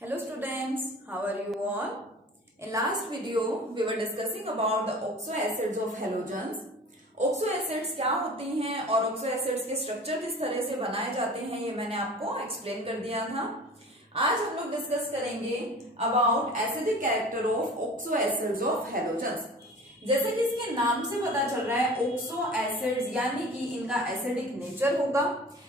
Hello students, how are you all? In last video, we were discussing about the oxo acids of halogens. Oxo acids क्या होती हैं और oxo acids के structure किस तरह से बनाए जाते हैं ये मैंने आपको एक्सप्लेन कर दिया था। आज हम लोग डिस्कस करेंगे about acidic character of oxo acids of halogens। जैसे कि इसके नाम से पता चल रहा है oxo acids यानी कि इनका एसिडिक नेचर होगा,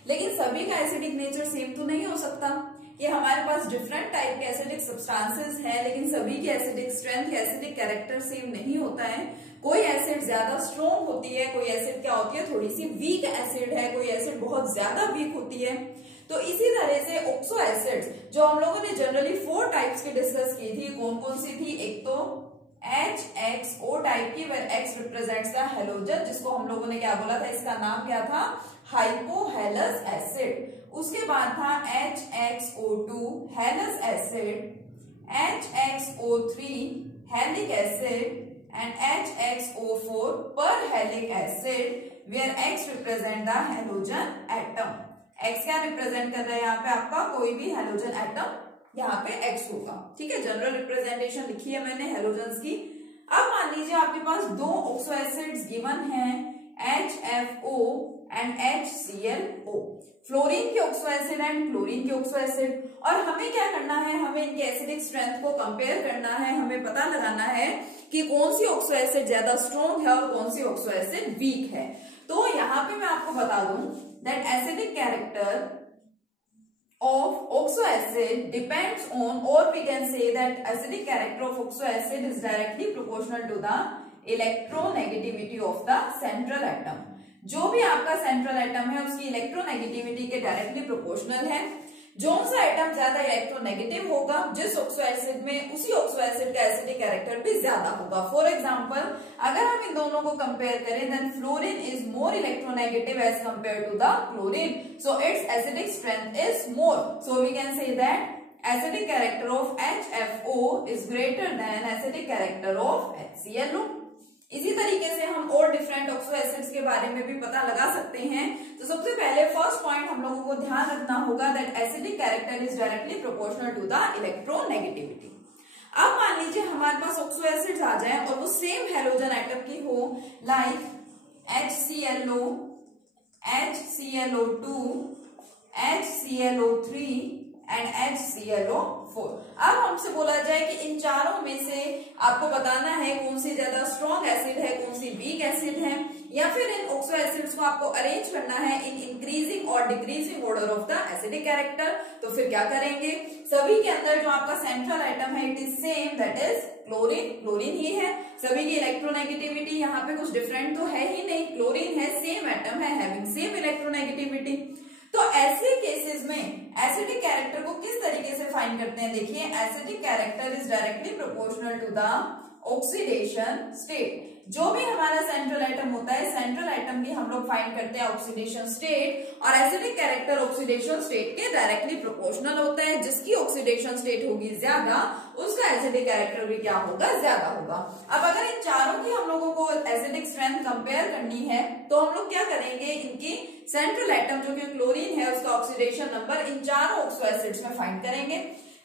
लेकिन सभी का एसिडिक नेचर सेम तो नहीं हो सकता। ये हमारे पास डिफरेंट टाइप के एसिडिक सब्सटेंसेस हैं, लेकिन सभी की एसिडिक स्ट्रेंथ या एसिडिक कैरेक्टर सेम नहीं होता है। कोई एसिड ज्यादा स्ट्रॉन्ग होती है, कोई एसिड क्या होती है थोड़ी सी वीक एसिड है, कोई एसिड बहुत ज्यादा वीक होती है। तो इसी तरह से ऑक्सो एसिड्स जो हम लोगों ने जनरली 4 टाइप्स की डिस्कस की थी, कौन कौन सी थी? एक तो HXO टाइप की, where X represents the halogen, जिसको हम लोगों ने क्या बोला था, इसका नाम क्या था? Hypohalous acid. उसके बाद था HXO2 halous acid, HXO3 halic acid and HXO4 perhalic acid, where X represent the halogen atom. X क्या रिप्रेजेंट कर रहा है यहाँ पे? आपका कोई भी हैलोजन एटम यहाँ पे X होगा। ठीक है, जनरल रिप्रेजेंटेशन लिखी है मैंने हैलोजेंस की। अब मान लीजिए आपके पास 2 ऑक्सो एसिड्स गिवन हैं, HFO एंड HClO, फ्लोरीन के ऑक्सो एसिड एंड क्लोरीन के ऑक्सो एसिड। और हमें क्या करना है? हमें इनके एसिडिक स्ट्रेंथ को कंपेयर करना है। हमें पता लगाना है कि कौन सी ऑक्सो एसिड ज्यादा स्ट्रॉन्ग है और कौन सी ऑक्सो एसिड वीक है। तो यहाँ पे मैं आपको बता दूं that acidic character of oxo acid depends on, or we can say that acidic character of oxo acid is directly proportional to the electronegativity of the central atom। जो भी आपका सेंट्रल एटम है उसकी इलेक्ट्रोनेगेटिविटी के directly proportional है। जो सा atom ज्यादा इलेक्ट्रोनेगेटिव होगा जिस ऑक्सो एसिड में, उसी ऑक्सो एसिड का एसिडिक कैरेक्टर भी ज्यादा होगा। फॉर एग्जांपल, अगर हम इन दोनों को कंपेयर करें, then fluorine is more electronegative as compare to the chlorine, so its acidic strength is more. So we can say that acidic character of HFO is greater than acidic character of HClO। इसी तरीके से हम और different oxo acids के बारे में भी पता लगा सकते हैं। तो सबसे पहले फर्स्ट पॉइंट हम लोगों को ध्यान रखना होगा that acidic character is directly proportional to the electronegativity. अब मान लीजिए हमारे पास ऑक्सो एसिड्स आ जाए और वो सेम हैलोजन एटम की हो, like HClO, HClO2, HClO3 and HClO4। अब हमसे बोला जाए कि इन चारों में से आपको बताना है कौन सी ज्यादा स्ट्रॉन्ग एसिड है, कौन सी वीक एसिड है, या फिर इन ऑक्सो एसिड्स को आपको अरेंज करना है इन इंक्रीजिंग और decreasing order of the acidic character. तो फिर क्या करेंगे? सभी के अंदर जो आपका सेंट्रल एटम है it is same, that is chlorine. Chlorine ही है। सभी की इलेक्ट्रोनेगेटिविटी यहाँ पे कुछ डिफरेंट तो है ही नहीं, क्लोरीन है, सेम एटम है, हैविंग सेम इलेक्ट्रोनेगेटिविटी। तो ऐसे केसेस में एसिडिक कैरेक्टर को किस तरीके से फाइंड करते हैं? देखिए, acidic character is directly proportional to the oxidation state. जो भी हमारा सेंट्रल एटम होता है, सेंट्रल एटम की हम लोग फाइंड करते हैं ऑक्सीडेशन स्टेट, और एसिडिक कैरेक्टर ऑक्सीडेशन स्टेट के डायरेक्टली प्रोपोर्शनल होता है। जिसकी ऑक्सीडेशन स्टेट होगी ज्यादा, उसका एसिडिक कैरेक्टर भी क्या होगा? ज्यादा होगा। अब अगर इन चारों की हम लोगों को एसिडिक स्ट्रेंथ कंपेयर करनी है तो हम लोग क्या करेंगे? इनकी सेंट्रल एटम जो कि क्लोरीन है उसका ऑक्सीडेशन नंबर इन चारों ऑक्सो एसिड्स में फाइंड करेंगे।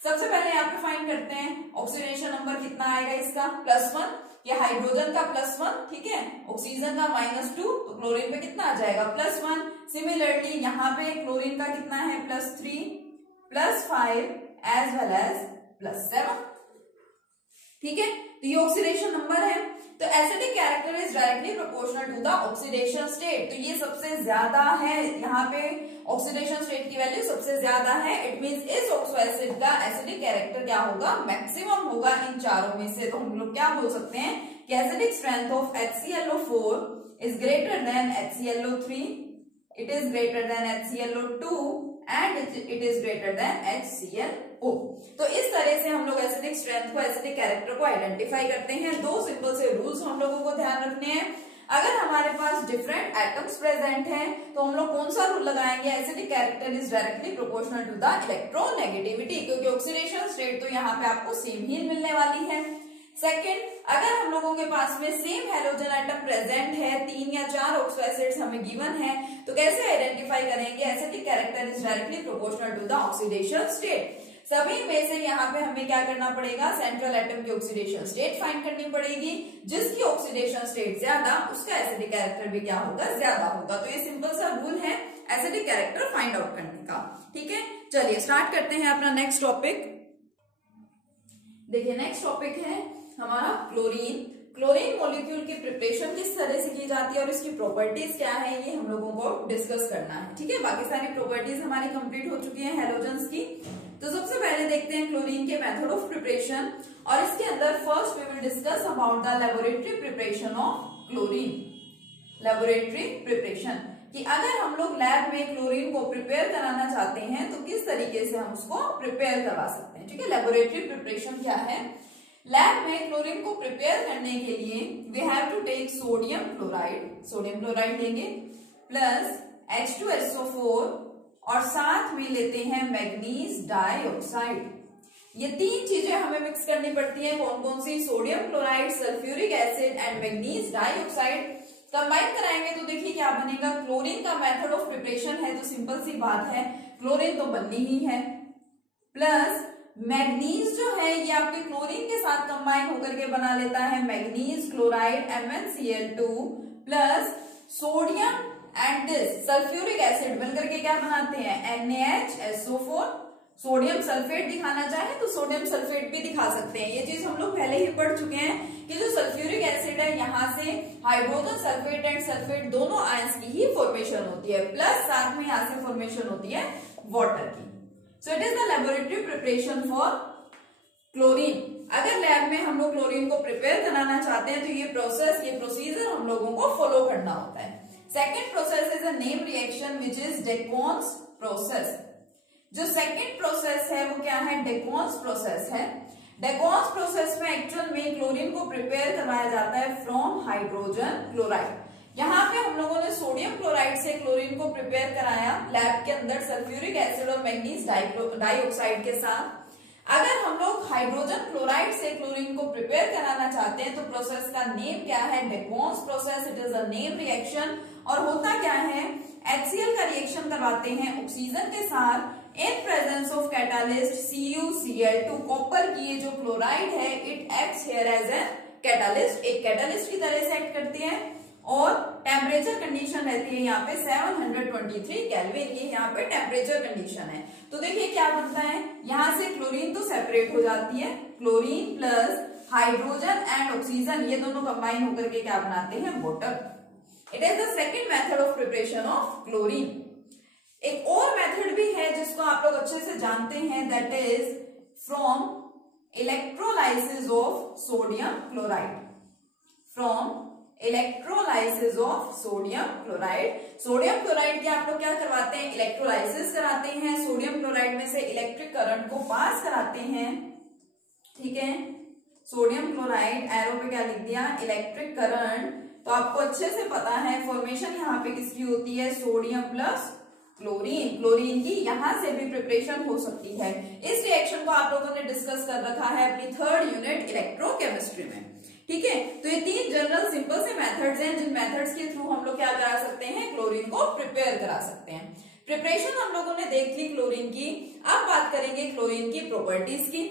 सबसे पहले यहाँ पे फाइंड करते हैं ऑक्सीडेशन नंबर कितना आएगा इसका? +1। ये हाइड्रोजन का +1, ठीक है, ऑक्सीजन का -2, तो क्लोरीन पे कितना आ जाएगा? +1। सिमिलरली यहाँ पे क्लोरीन का कितना है? +3, +5 एज वेल एज +7। ठीक है, तो ये ऑक्सीडेशन नंबर है। तो acidic character is directly proportional to the oxidation state. तो ये सबसे ज्यादा है, यहाँ पे ऑक्सीडेशन स्टेट की वैल्यू सबसे ज्यादा है। इट मींस इस ऑक्सो एसिड का एसिडिक कैरेक्टर क्या होगा? मैक्सिमम होगा इन चारों में से। तो हम लोग क्या बोल सकते हैं कि acidic strength of HClO4 is greater then HClO3, it is greater then HClO2 and it is greater then HClO। तो इस तरह से हम लोग एसिडिक स्ट्रेंथ को, एसिडिक कैरेक्टर को आइडेंटिफाई करते हैं। 2 सिंपल से रूल्स हम लोगों को ध्यान रखने हैं। अगर हमारे पास डिफरेंट एटम्स प्रेजेंट हैं तो हम लोग कौन सा रूल लगाएंगे? Acidic character is directly proportional to the electronegativity, क्योंकि ऑक्सीडेशन स्टेट तो यहाँ पे आपको सेम ही मिलने वाली है। सेकेंड, अगर हम लोगों के पास में सेम हैलोजन एटम प्रेजेंट है, 3 या 4 ऑक्सो एसिड्स हमें गिवन है, तो कैसे आइडेंटिफाई करेंगे? Acidic character is directly proportional to the oxidation state. सभी में से यहाँ पे हमें क्या करना पड़ेगा, सेंट्रल एटम की ऑक्सीडेशन स्टेट फाइंड करनी पड़ेगी। जिसकी ऑक्सीडेशन स्टेट ज्यादा उसका एसिडिक कैरेक्टर भी क्या होगा, ज्यादा होगा। तो ये सिंपल सा रूल है एसिडिक कैरेक्टर फाइंड आउट करने का। ठीक है, चलिए स्टार्ट करते हैं अपना नेक्स्ट टॉपिक। देखिए नेक्स्ट टॉपिक है हमारा क्लोरीन। क्लोरीन मॉलिक्यूल की प्रिपरेशन किस तरह से की जाती है और इसकी प्रॉपर्टीज क्या है, ये हम लोगों को डिस्कस करना है। ठीक है, बाकी सारी प्रॉपर्टीज हमारी कंप्लीट हो चुकी हैं हैलोजेंस की। तो सबसे पहले देखते हैं क्लोरीन के मेथड ऑफ प्रिपरेशन, और इसके अंदर first we will discuss about the laboratory preparation of chlorine. Laboratory preparation कि अगर हम लोग लैब में क्लोरीन को प्रिपेयर कराना चाहते हैं तो किस तरीके से हम उसको प्रिपेयर करवा सकते हैं। ठीक है, लेबोरेटरी प्रिपरेशन क्या है। लैब में क्लोरीन को प्रिपेयर करने के लिए we have to take sodium chloride लेंगे प्लस H2SO4 और साथ में लेते हैं मैग्नीज डाइऑक्साइड। ये तीन चीजें हमें मिक्स करनी पड़ती हैं। कौन कौन सी, sodium chloride, sulphuric acid and manganese dioxide. Combine कराएंगे तो देखिए क्या बनेगा, क्लोरीन का मेथड ऑफ प्रिपरेशन है तो सिंपल सी बात है क्लोरीन तो बननी ही है, प्लस मैग्नीज जो है ये आपके क्लोरीन के साथ कंबाइन होकर के बना लेता है manganese chloride MnCl2 plus sodium and this sulphuric acid मिलकर के क्या बनाते हैं NaHSO4। सोडियम सल्फेट दिखाना चाहे तो सोडियम सल्फेट भी दिखा सकते हैं। ये चीज हम लोग पहले ही पढ़ चुके हैं कि जो सल्फ्यूरिक एसिड है यहाँ से हाइड्रोजन सल्फेट एंड सल्फेट दोनों आयंस की ही फॉर्मेशन होती है, प्लस साथ में यहाँ से फॉर्मेशन होती है वाटर की। So it is the laboratory preparation for chlorine. अगर लैब में हम लोग क्लोरीन को प्रिपेयर कराना चाहते हैं तो ये प्रोसीजर हम लोगों को फॉलो करना होता है। Second process is a name reaction which is Deacon's process. जो सेकेंड प्रोसेस है वो क्या है, डेकोन्स प्रोसेस है। डेकोन्स प्रोसेस में एक्चुअल में क्लोरीन को प्रिपेयर करवाया जाता है फ्रॉम हाइड्रोजन क्लोराइड। यहाँ पे हम लोगों ने सोडियम क्लोराइड से क्लोरीन को प्रिपेयर कराया लैब के अंदर सल्फ्यूरिक एसिड और मैग्नीज डाइऑक्साइड के साथ। अगर हम लोग हाइड्रोजन क्लोराइड से क्लोरीन को प्रिपेयर कराना चाहते हैं तो प्रोसेस का नेम क्या है, Deacon's process. It is a name reaction. और होता क्या है, HCl का रिएक्शन करवाते हैं ऑक्सीजन के साथ in presence of catalyst CuCl2। Copper की ये जो क्लोराइड है it acts here as an catalyst, एक कैटालिस्ट की तरह से एक्ट करती है। और टेम्परेचर कंडीशन रहती है यहाँ पे 723 केल्विन, ये यहाँ पे टेम्परेचर कंडीशन है। तो देखिए क्या बनता है, यहाँ से क्लोरीन तो सेपरेट हो जाती है, chlorine plus hydrogen and oxygen ये दोनों कंबाइन होकर के क्या बनाते हैं, water. It is the second method of preparation of chlorine. एक और मेथड भी है जिसको आप लोग अच्छे से जानते हैं, that is from electrolysis of sodium chloride. From electrolysis of sodium chloride. Sodium chloride की आप लोग क्या करवाते हैं, इलेक्ट्रोलाइसिस कराते हैं। सोडियम क्लोराइड में से इलेक्ट्रिक करंट को पास कराते हैं। ठीक है, सोडियम क्लोराइड एरो पे क्या लिख दिया, इलेक्ट्रिक करंट। तो आपको अच्छे से पता है फॉर्मेशन यहाँ पे किसकी होती है, सोडियम प्लस क्लोरीन। क्लोरीन की यहाँ से भी प्रिपरेशन हो सकती है। इस रिएक्शन को आप लोगों ने डिस्कस कर रखा है अपनी थर्ड यूनिट इलेक्ट्रोकेमिस्ट्री में। ठीक है, तो ये तीन जनरल सिंपल से मेथड्स हैं जिन मेथड्स के थ्रू हम लोग क्या करा सकते हैं, क्लोरीन को प्रिपेयर करा सकते हैं। प्रिपरेशन हम लोगों ने देख ली क्लोरीन की। अब बात करेंगे क्लोरीन की प्रॉपर्टीज की,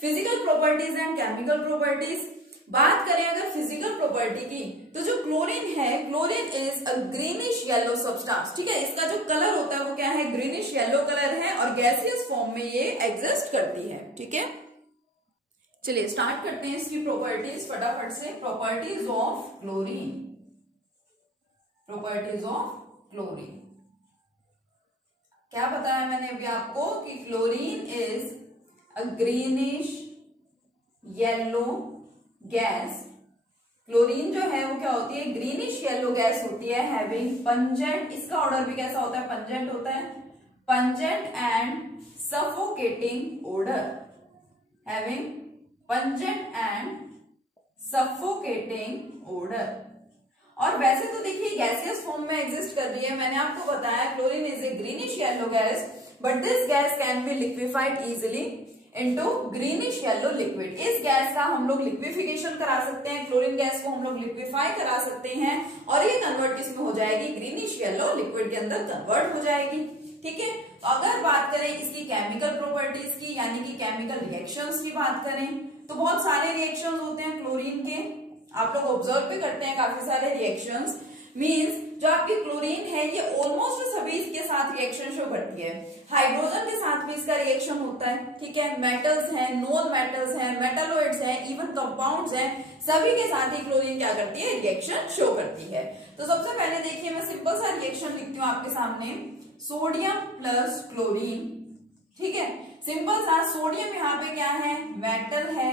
physical properties and chemical properties. बात करें अगर फिजिकल प्रॉपर्टी की तो जो क्लोरीन है, chlorine is a greenish yellow substance. ठीक है, इसका जो कलर होता है वो क्या है, ग्रीनिश येलो कलर है और गैसियस फॉर्म में ये एग्जिस्ट करती है। ठीक है, चलिए स्टार्ट करते हैं इसकी प्रॉपर्टीज फटाफट से। Properties of chlorine. Properties of chlorine क्या बताया मैंने अभी आपको कि chlorine is a greenish yellow gas. Chlorine जो है वो क्या होती है, ग्रीनिश येलो गैस होती है, हैविंग पंजेंट, इसका ऑर्डर भी कैसा होता है, पंजेंट होता है, pungent and suffocating order, having pungent and suffocating order. और वैसे तो देखिए गैसियस फॉर्म में एग्जिस्ट कर रही है। मैंने आपको बताया chlorine is a greenish yellow gas, but this gas can be liquefied easily into greenish yellow liquid. इस गैस का हम लोग लिक्विफिकेशन करा सकते हैं, क्लोरीन गैस को हम लोग लिक्विफाई करा सकते हैं और ये कन्वर्ट किसमें हो जाएगी, ग्रीनिश येलो लिक्विड के अंदर कन्वर्ट हो जाएगी। ठीक है, तो अगर बात करें इसकी केमिकल प्रॉपर्टीज की, यानी कि केमिकल रिएक्शंस की बात करें, तो बहुत सारे रिएक्शंस होते हैं क्लोरीन के, आप लोग ऑब्जर्व भी करते हैं काफी सारे रिएक्शंस। मींस जो आपकी क्लोरीन है ये ऑलमोस्ट सभी इसके साथ रिएक्शन शो करती है। हाइड्रोजन के साथ भी इसका रिएक्शन होता है, ठीक है। मेटल्स हैं, नॉन मेटल्स हैं, मेटालॉइड्स हैं, इवन कंपाउंड्स हैं, सभी के साथ ही क्लोरीन क्या करती है, रिएक्शन शो करती है। तो सबसे पहले देखिए मैं सिंपल सा रिएक्शन लिखती हूँ आपके सामने, सोडियम प्लस क्लोरीन, ठीक है। सिंपल सा, सोडियम यहाँ पे क्या है, मेटल है,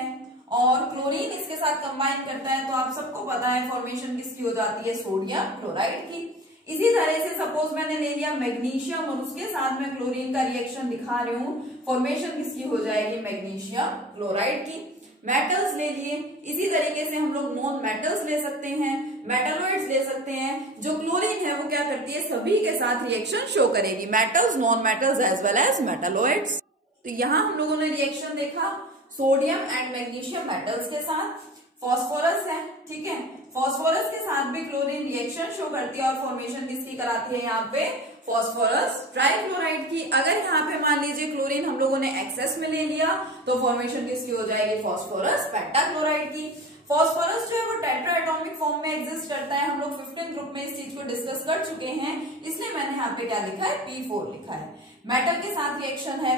और क्लोरीन इसके साथ कंबाइन करता है, तो आप सबको पता है फॉर्मेशन किसकी हो जाती है, सोडियम क्लोराइड की। इसी तरह से सपोज मैंने ले लिया मैग्नीशियम और उसके साथ मैं क्लोरीन का रिएक्शन दिखा रही हूँ, फॉर्मेशन किसकी हो जाएगी, मैग्नीशियम क्लोराइड की। मेटल्स ले लिए, इसी तरीके से हम लोग नॉन मेटल्स ले सकते हैं, मेटालॉइड्स ले सकते हैं। जो क्लोरीन है वो क्या करती है, सभी के साथ रिएक्शन शो करेगी, metals, non metals as well as metalloids. तो यहाँ हम लोगों ने रिएक्शन देखा सोडियम एंड मैग्नीशियम मेटल्स के साथ। फॉस्फोरस है, ठीक है, फॉस्फोरस के साथ भी क्लोरीन रिएक्शन शो करती है और फॉर्मेशन किसकी कराती है, यहाँ पे फॉस्फोरस ट्राइक्लोराइड की। अगर यहाँ पे मान लीजिए क्लोरीन हम लोगों ने एक्सेस में ले लिया तो फॉर्मेशन किसकी हो जाएगी, फॉस्फोरस पेंटाक्लोराइड की। फॉस्फोरस जो है वो टेट्रा एटॉमिक फॉर्म में एग्जिस्ट करता है, हम लोग 15 ग्रुप में इस चीज को डिस्कस कर चुके हैं, इसलिए मैंने यहाँ पे क्या लिखा है, P4 लिखा है। मेटल के साथ रिएक्शन है,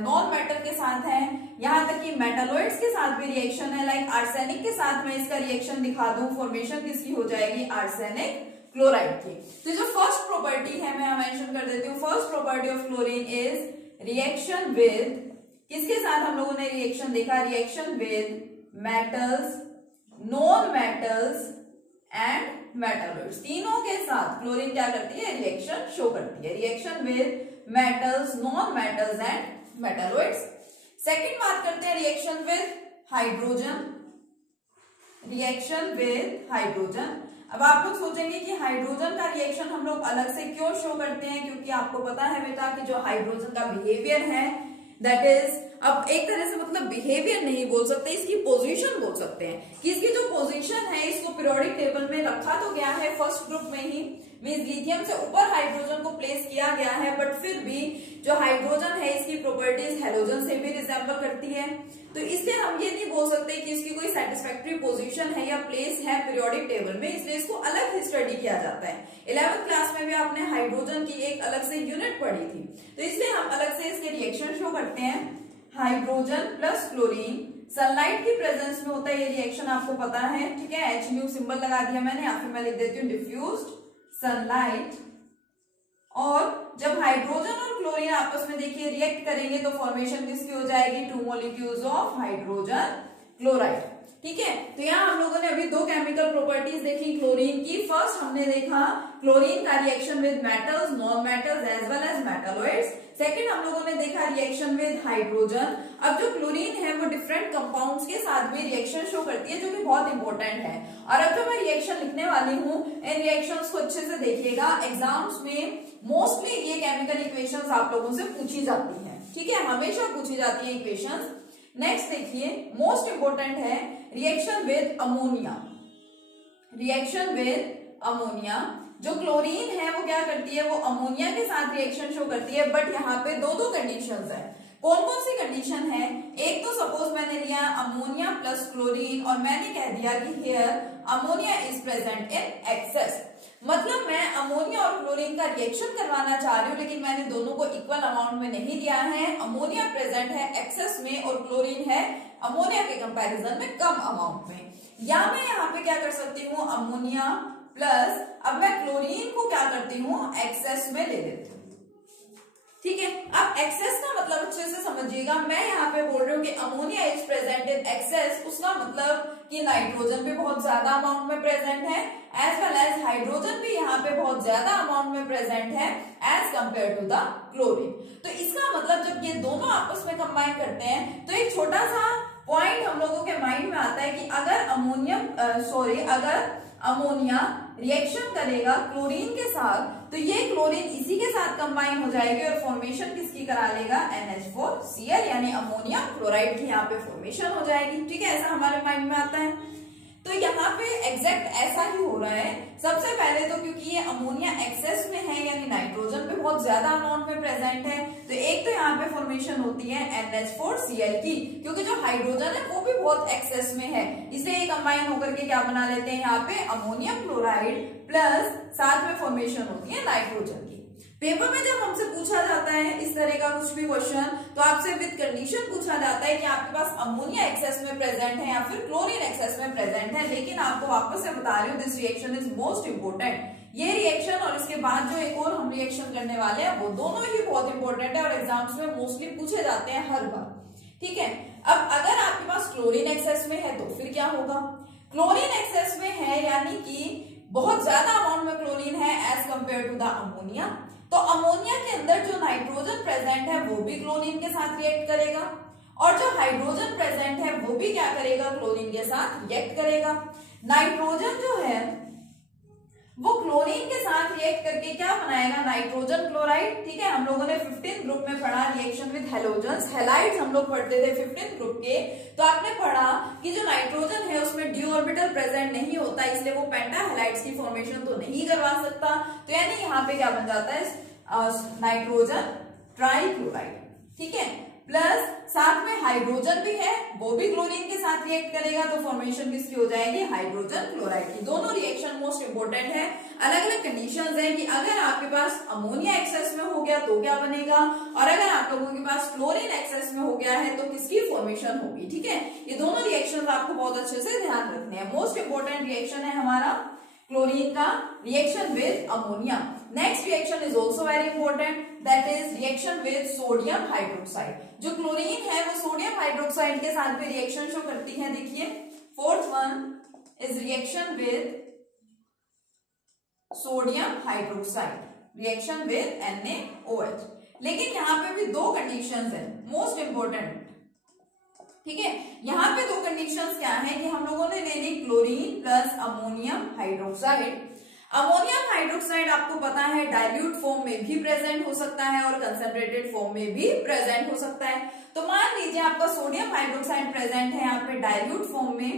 नॉन मेटल के साथ है, यहाँ तक कि मेटालॉइड्स के साथ भी रिएक्शन है। लाइक आर्सेनिक के साथ मैं इसका रिएक्शन दिखा दूं, फॉर्मेशन किसकी हो जाएगी, आर्सेनिक क्लोराइड की। तो जो फर्स्ट प्रॉपर्टी है मैं मेंशन कर देती हूँ, first property of chlorine is reaction with, किसके साथ हम लोगों ने रिएक्शन देखा, reaction with metals, non metals and metalloids, तीनों के साथ क्लोरीन क्या करती है, रिएक्शन शो करती है। Reaction with metals, non metals and metalloids. Second बात करते हैं reaction with hydrogen, reaction with hydrogen. अब आप लोग सोचेंगे कि हाइड्रोजन का रिएक्शन हम लोग अलग से क्यों शो करते हैं, क्योंकि आपको पता है बेटा कि जो हाइड्रोजन का बिहेवियर है दैट इज, अब एक तरह से मतलब बिहेवियर नहीं बोल सकते, इसकी पोजीशन बोल सकते हैं कि इसकी जो पोजीशन है इसको पीरियोडिक टेबल में रखा तो गया है फर्स्ट ग्रुप में ही, मींस लिथियम से ऊपर हाइड्रोजन को प्लेस किया गया है, बट फिर भी जो हाइड्रोजन है इसकी प्रॉपर्टीज हैलोजन से भी रिजेंबल करती है। तो इसलिए हम ये नहीं बोल सकते कि इसकी कोई सेटिस्फैक्टरी पोजीशन है या प्लेस है पीरियोडिक टेबल में, इसलिए इसको अलग ही स्टडी किया जाता है। 11th क्लास में भी आपने हाइड्रोजन की एक अलग से यूनिट पढ़ी थी, तो इसलिए हम अलग से इसके रिएक्शन शो करते हैं। हाइड्रोजन प्लस क्लोरीन सनलाइट की प्रेजेंस में होता है ये रिएक्शन, आपको पता है, ठीक है। HNu सिंबल लगा दिया मैंने, या फिर मैं लिख देती हूँ डिफ्यूज्ड सनलाइट। और जब हाइड्रोजन और क्लोरीन आपस में देखिए रिएक्ट करेंगे तो फॉर्मेशन किसकी हो जाएगी, 2 मॉलिक्यूल्स ऑफ हाइड्रोजन क्लोराइड, ठीक है। तो यहाँ हम लोगों ने अभी दो केमिकल प्रॉपर्टीज देखी क्लोरीन की। फर्स्ट हमने देखा क्लोरीन का reaction with metals, non metals as well as metalloids. Second हम लोगों ने देखा रिएक्शन विद हाइड्रोजन। अब जो क्लोरीन है वो डिफरेंट कंपाउंड्स के साथ भी रिएक्शन शो करती है, जो कि बहुत इंपॉर्टेंट है। और अब जो मैं रिएक्शन लिखने वाली हूँ, इन रिएक्शंस को अच्छे से देखिएगा, एग्जाम्स में मोस्टली ये केमिकल इक्वेशंस आप लोगों से पूछी जाती हैं, ठीक है, हमेशा पूछी जाती है इक्वेशंस। नेक्स्ट देखिए, मोस्ट इंपोर्टेंट है reaction with ammonia. Reaction with ammonia, जो क्लोरीन है वो क्या करती है, वो अमोनिया के साथ रिएक्शन शो करती है, बट यहाँ पे दो दो कंडीशंस है। कौन कौन सी कंडीशन है, एक तो सपोज मैंने लिया अमोनिया प्लस क्लोरीन और मैंने कह दिया कि here ammonia is present in excess, मतलब मैं अमोनिया और क्लोरीन का रिएक्शन करवाना चाह रही हूँ, लेकिन मैंने दोनों को इक्वल अमाउंट में नहीं लिया है। अमोनिया प्रेजेंट है एक्सेस में और क्लोरीन है अमोनिया के कंपैरिजन में कम अमाउंट में। या मैं यहाँ पे क्या कर सकती हूँ, अमोनिया प्लस, अब मैं क्लोरीन को क्या करती हूँ, एक्सेस में ले लेती हूँ, ठीक है। अब एक्सेस का मतलब अच्छे से समझिएगा, मैं यहाँ पे बोल रही हूँ कि ammonia is present in excess, उसका मतलब कि नाइट्रोजन भी बहुत ज्यादा अमाउंट में प्रेजेंट है, एज वेल एज हाइड्रोजन भी यहाँ पे बहुत ज्यादा अमाउंट में प्रेजेंट है as compare to the chlorine. तो इसका मतलब जब ये दोनों आपस में कंबाइन करते हैं तो एक छोटा सा पॉइंट हम लोगों के माइंड में आता है कि अगर अगर अमोनिया रिएक्शन करेगा क्लोरीन के साथ, तो ये क्लोरीन इसी के साथ कंबाइन हो जाएगी और फॉर्मेशन किसकी करा लेगा, NH4Cl, यानी अमोनिया क्लोराइड की यहाँ पे फॉर्मेशन हो जाएगी, ठीक है, ऐसा हमारे माइंड में आता है। तो यहाँ पे एग्जैक्ट ऐसा ही हो रहा है। सबसे पहले तो क्योंकि ये अमोनिया एक्सेस में है यानी नाइट्रोजन पे बहुत ज्यादा अमाउंट में प्रेजेंट है, तो एक तो यहाँ पे फॉर्मेशन होती है NH4Cl की, क्योंकि जो हाइड्रोजन है वो भी बहुत एक्सेस में है, इसलिए ये कंबाइन होकर के क्या बना लेते हैं यहाँ पे अमोनियम क्लोराइड प्लस साथ में फॉर्मेशन होती है नाइट्रोजन की। पेपर में जब हमसे पूछा जाता है इस तरह का कुछ भी क्वेश्चन, तो आपसे विद कंडीशन पूछा जाता है कि आपके पास अमोनिया एक्सेस में प्रेजेंट है या फिर क्लोरीन एक्सेस में प्रेजेंट है, लेकिन आपको वापस से बता रही हूँ this reaction is most important. ये रिएक्शन और इसके बाद जो एक और हम रिएक्शन करने वाले हैं वो दोनों ही बहुत इंपॉर्टेंट है और एग्जाम्स में मोस्टली पूछे जाते हैं हर बार, ठीक है। अब अगर आपके पास क्लोरीन एक्सेस में है तो फिर क्या होगा, क्लोरीन एक्सेस में है यानी कि बहुत ज्यादा अमाउंट में क्लोरीन है as compare to the ammonia, तो अमोनिया के अंदर जो नाइट्रोजन प्रेजेंट है वो भी क्लोरीन के साथ रिएक्ट करेगा और जो हाइड्रोजन प्रेजेंट है वो भी क्या करेगा, क्लोरीन के साथ रिएक्ट करेगा। नाइट्रोजन जो है वो क्लोरीन के साथ रिएक्ट करके क्या बनाएगा, नाइट्रोजन क्लोराइड, ठीक है। हम लोगों ने 15th ग्रुप में पढ़ा रिएक्शन विद हैलोजेंस, हैलाइड्स हम लोग पढ़ते थे 15th ग्रुप के, तो आपने पढ़ा कि जो नाइट्रोजन है उसमें डी ऑर्बिटल प्रेजेंट नहीं होता, इसलिए वो पेंटा हैलाइड्स की फॉर्मेशन तो नहीं करवा सकता, तो यानी यहाँ पे क्या बन जाता है नाइट्रोजन ट्राइक्लोराइड, ठीक है। प्लस साथ में हाइड्रोजन भी है, वो भी क्लोरीन के साथ रिएक्ट करेगा, तो फॉर्मेशन किसकी हो जाएगी, हाइड्रोजन क्लोराइड की। दोनों रिएक्शन मोस्ट इंपोर्टेंट है। अलग अलग कंडीशंस है कि अगर आपके पास अमोनिया एक्सेस में हो गया तो क्या बनेगा, और अगर आप लोगों के पास क्लोरीन एक्सेस में हो गया है तो किसकी फॉर्मेशन होगी, ठीक है। ये दोनों रिएक्शन आपको बहुत अच्छे से ध्यान रखने हैं। मोस्ट इंपोर्टेंट रिएक्शन है हमारा क्लोरीन का reaction with ammonia. Next reaction is also very important, that is reaction with sodium hydroxide. जो क्लोरीन है वो सोडियम हाइड्रोक्साइड के साथ भी रिएक्शन शो करती है। देखिए fourth one is reaction with sodium hydroxide, reaction with NaOH। लेकिन यहाँ पे भी दो कंडीशंस है मोस्ट इंपोर्टेंट, ठीक है। यहाँ पे दो कंडीशंस क्या है कि हम लोगों ने ले ली chlorine plus ammonium hydroxide. Ammonium hydroxide आपको पता है डाइल्यूट फॉर्म में भी प्रेजेंट हो सकता है और कंसंट्रेटेड फॉर्म में भी प्रेजेंट हो सकता है। तो मान लीजिए आपका सोडियम हाइड्रोक्साइड प्रेजेंट है यहाँ पे डाइल्यूट फॉर्म में,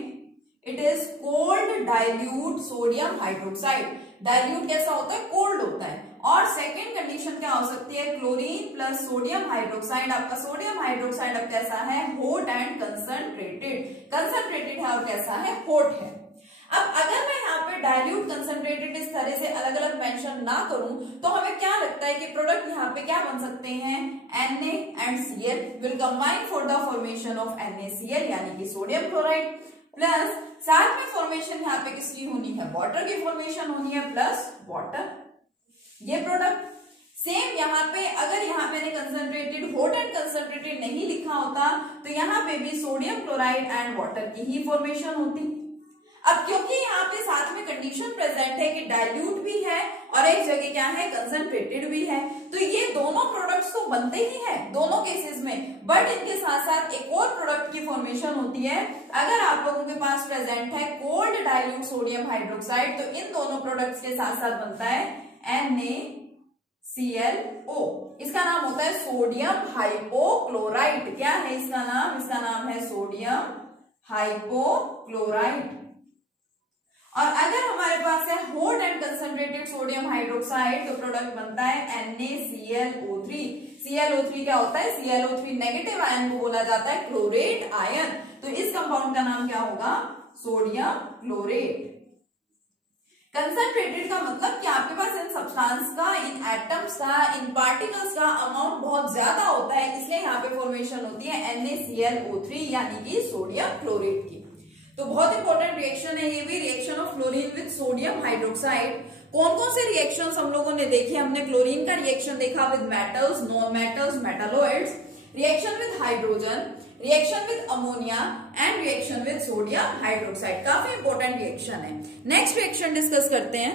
it is cold dilute sodium hydroxide. Dilute कैसा होता है, कोल्ड होता है। और सेकेंड कंडीशन क्या हो सकती है, क्लोरीन प्लस सोडियम हाइड्रोक्साइड। आपका सोडियम हाइड्रोक्साइड अब कैसा है, हॉट एंड कंसंट्रेटेड। कंसंट्रेटेड है और कैसा है, हॉट है। अब अगर मैं यहाँ पे डाइल्यूट कंसंट्रेटेड इस तरह से अलग अलग मेंशन ना करूं तो हमें क्या लगता है कि प्रोडक्ट यहाँ पे क्या बन सकते हैं, Na and Cl will combine for the formation of NaCl यानी कि सोडियम क्लोराइड, प्लस साथ में फॉर्मेशन यहाँ पे किसकी होनी है, वाटर की फॉर्मेशन होनी है, प्लस वाटर। ये प्रोडक्ट सेम यहाँ पे अगर यहाँ मैंने कंसंट्रेटेड हॉट एंड कंसंट्रेटेड नहीं लिखा होता तो यहाँ पे भी सोडियम क्लोराइड एंड वाटर की ही फॉर्मेशन होती। अब क्योंकि यहाँ पे साथ में कंडीशन प्रेजेंट है कि डाइल्यूट भी है और एक जगह क्या है, कंसंट्रेटेड भी है, तो ये दोनों प्रोडक्ट्स तो बनते ही हैं दोनों केसेस में, बट इनके साथ साथ एक और प्रोडक्ट की फॉर्मेशन होती है। अगर आप लोगों के पास प्रेजेंट है कोल्ड डाइल्यूट सोडियम हाइड्रोक्साइड तो इन दोनों प्रोडक्ट्स के साथ साथ बनता है NaClO। इसका नाम होता है सोडियम हाइपोक्लोराइड। क्या है इसका नाम, इसका नाम है सोडियम हाइपोक्लोराइड। और अगर हमारे पास है hot and concentrated sodium hydroxide तो प्रोडक्ट बनता है NaClO3। ClO3 क्या होता है, ClO3 नेगेटिव आयन को बोला जाता है क्लोरेट आयन, तो इस कंपाउंड का नाम क्या होगा, सोडियम क्लोरेट। कंसंट्रेटेड का मतलब कि आपके पास इन सब्सटेंस का, इन एटम्स का, इन पार्टिकल्स का अमाउंट बहुत ज्यादा होता है, इसलिए यहाँ पे फॉर्मेशन होती है NaClO3 यानी कि सोडियम क्लोरेट की। तो बहुत इंपॉर्टेंट रिएक्शन है ये भी, reaction of chlorine with sodium hydroxide. कौन कौन से रिएक्शंस हम लोगों ने देखे, हमने क्लोरीन का रिएक्शन देखा with metals, non metals, metalloids, reaction with hydrogen, reaction with ammonia and reaction with sodium hydroxide. काफी इंपॉर्टेंट रिएक्शन है। नेक्स्ट रिएक्शन डिस्कस करते हैं।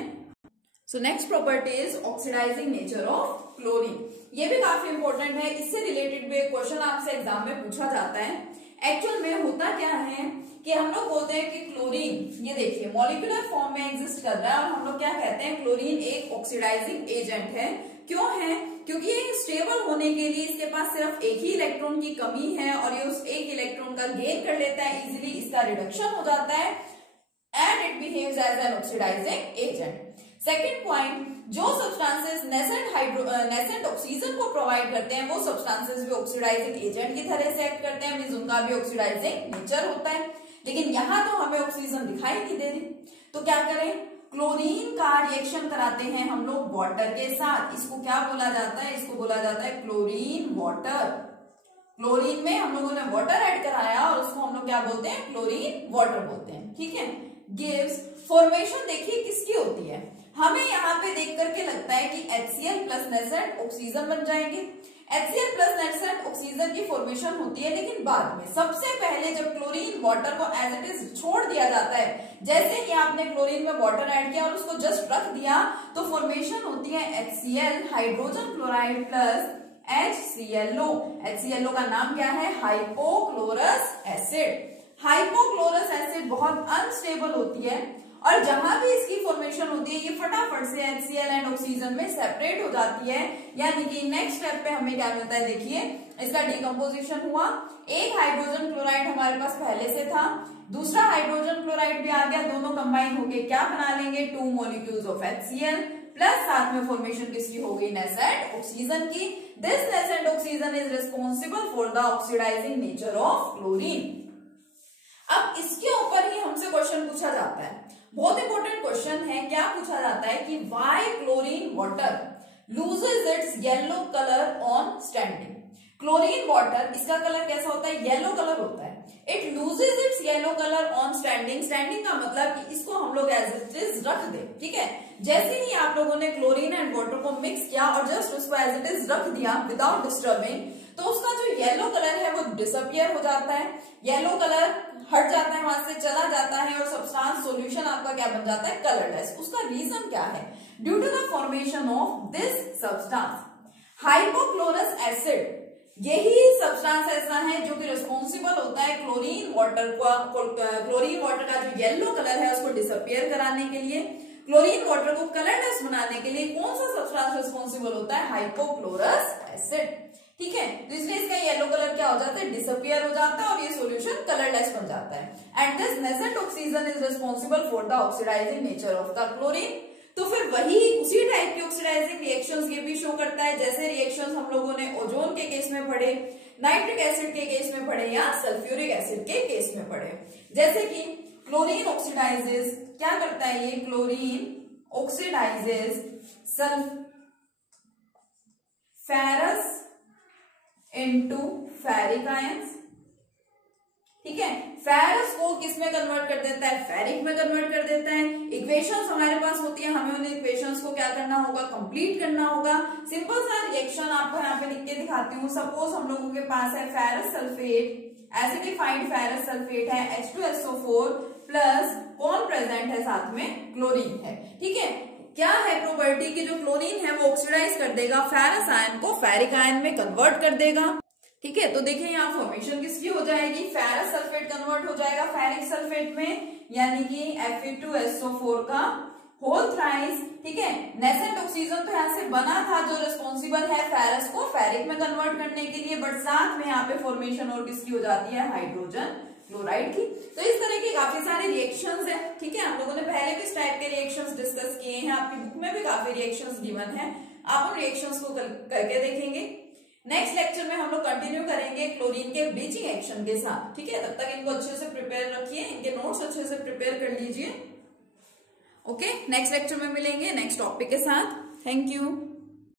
So next property is oxidising nature of chlorine. ये भी काफी important है, इससे रिलेटेड भी क्वेश्चन आपसे एग्जाम में पूछा जाता है। एक्चुअल में होता क्या है कि हम लोग बोलते हैं कि क्लोरीन, ये देखिए मॉलिक्यूलर फॉर्म में एग्जिस्ट कर रहा है और हम लोग क्या कहते हैं, क्लोरीन एक ऑक्सीडाइजिंग एजेंट है। क्यों है, क्योंकि ये स्टेबल होने के लिए इसके पास सिर्फ एक ही इलेक्ट्रॉन की कमी है और ये उस एक इलेक्ट्रॉन का गेन कर लेता है इजीली, इसका रिडक्शन हो जाता है and it behaves as an oxidizing agent. Second point, जो सब्सटेंसेस नेसेंट ऑक्सीजन को प्रोवाइड करते हैं वो सब्सटेंसेस भी ऑक्सीडाइजिंग एजेंट की तरह से एक्ट करते हैं, मींस उनका भी ऑक्सीडाइजिंग नेचर होता है। लेकिन यहाँ तो हमें ऑक्सीजन दिखाई नहीं दे रही, तो क्या करें, क्लोरीन का रिएक्शन कराते हैं हम लोग वाटर के साथ। इसको क्या बोला जाता है, इसको बोला जाता है क्लोरीन वाटर। क्लोरीन में हम लोगों ने वाटर ऐड कराया और उसको हम लोग क्या बोलते हैं, क्लोरीन वाटर बोलते हैं। ठीक है, गिव्स फॉर्मेशन देखिए किसकी होती है, हमें यहाँ पे देख करके लगता है कि HCl प्लस नेसेंट ऑक्सीजन बन जाएंगे। HCl प्लस नेसेंट ऑक्सीजन की फॉर्मेशन होती है, लेकिन बाद में सबसे पहले जब क्लोरीन वाटर को एज इट इज छोड़ दिया जाता है, जैसे कि आपने क्लोरीन में वाटर ऐड किया और उसको जस्ट रख दिया, तो फॉर्मेशन होती है HCl hydrogen chloride plus HClO। HClO का नाम क्या है, हाइपोक्लोरस एसिड। हाइपोक्लोरस एसिड बहुत अनस्टेबल होती है और जहां भी इसकी फॉर्मेशन होती है ये फटाफट से HCl एंड ऑक्सीजन में सेपरेट हो जाती है। यानी कि नेक्स्ट स्टेप पे हमें क्या मिलता है, देखिए इसका डिकम्पोजिशन हुआ, एक हाइड्रोजन क्लोराइड हमारे पास पहले से था, दूसरा हाइड्रोजन क्लोराइड भी आ गया, दोनों कंबाइन होके क्या बना लेंगे, 2 मॉलिक्यूल्स ऑफ HCl प्लस साथ में फॉर्मेशन किसकी हो गई, नेसेंट ऑक्सीजन की। This nascent oxygen is responsible for the oxidising nature of chlorine. अब इसके ऊपर ही हमसे क्वेश्चन पूछा जाता है, बहुत इंपॉर्टेंट क्वेश्चन है। क्या पूछा जाता है कि why chlorine water loses it's yellow colour on standing. Chlorine water, इसका कलर कैसा होता है, येलो कलर होता है। It loses it's yellow colour on standing. Standing का मतलब कि इसको हम लोग एज इट इज रख दे। ठीक है, जैसे ही आप लोगों ने क्लोरीन एंड वाटर को मिक्स किया और जस्ट उसको एज इट इज रख दिया विदाउट डिस्टर्बिंग, तो उसका जो येलो कलर है वो डिसअपियर हो जाता है, येलो कलर हट जाता है, वहां से चला जाता है और सब्सटेंस सॉल्यूशन आपका क्या बन जाता है, कलरलेस। उसका रीजन क्या है, due to the formation of this substance hypochlorous acid. यही सब्सटेंस ऐसा है जो कि रिस्पॉन्सिबल होता है क्लोरीन वाटर का जो येलो कलर है उसको डिसअपियर कराने के लिए। क्लोरीन वाटर को कलरलेस बनाने के लिए कौन सा सब्सटेंस रिस्पॉन्सिबल होता है, हाइपोक्लोरस एसिड। ठीक है, तो इसलिए इसका येलो कलर क्या हो जाता है, डिसअपियर हो जाता है और ये सॉल्यूशन कलरलेस बन जाता है। And this nascent oxygen is responsible for the oxidising nature of the chlorine. तो फिर वही उसी टाइप की ऑक्सीडाइजिंग रिएक्शंस ये भी शो करता है, जैसे रिएक्शंस हम लोगों ने ओजोन के केस में पढ़े, नाइट्रिक एसिड के केस में पढ़े या सल्फ्यूरिक एसिड के केस में पढ़े। जैसे कि क्लोरीन ऑक्सीडाइजेस, क्या करता है ये, chlorine oxidises ferrous into ferric ions. ठीक है, फेरस को किस में कन्वर्ट कर देता है, फेरिक में कन्वर्ट कर देता है। इक्वेशंस हमारे पास होती है, हमें उन इक्वेशंस को क्या करना होगा, कंप्लीट करना होगा। सिंपल सा रिएक्शन आपको यहाँ पे लिख के दिखाती हूँ। सपोज हम लोगों के पास है ferrous sulphate, acidified ferrous sulphate है H2SO4 प्लस कौन प्रेजेंट है, साथ में क्लोरीन है। ठीक है, क्या है प्रॉपर्टी की जो क्लोरीन है वो ऑक्सीडाइज कर देगा फेरस आयन को, फेरिक आयन में कन्वर्ट कर देगा। ठीक है, तो देखिए यहाँ फॉर्मेशन किसकी हो जाएगी, फेरस सल्फेट कन्वर्ट हो जाएगा फेरिक सल्फेट में, यानी कि Fe2SO4 का होल थ्राइस। ठीक है, नेसेंट ऑक्सीजन तो यहाँ से बना था जो रिस्पॉन्सिबल है फेरस को फेरिक में कन्वर्ट करने के लिए, बट साथ में यहाँ पे फॉर्मेशन और किसकी हो जाती है, हाइड्रोजन क्लोराइड की। तो इस तरह की काफी सारे रिएक्शंस हैं। ठीक है, हम लोगों ने पहले भी इस टाइप के रिएक्शंस डिस्कस किए हैं, आपकी बुक में भी काफी रिएक्शंस गिवन है, आप उन रिएक्शंस को करके देखेंगे। नेक्स्ट लेक्चर में हम लोग कंटिन्यू करेंगे क्लोरीन के ब्लीचिंग एक्शन के साथ। ठीक है, तब तक इनको अच्छे से प्रिपेयर रखिए, इनके नोट्स अच्छे से प्रिपेयर कर लीजिए। ओके, नेक्स्ट लेक्चर में मिलेंगे नेक्स्ट टॉपिक के साथ। Thank you.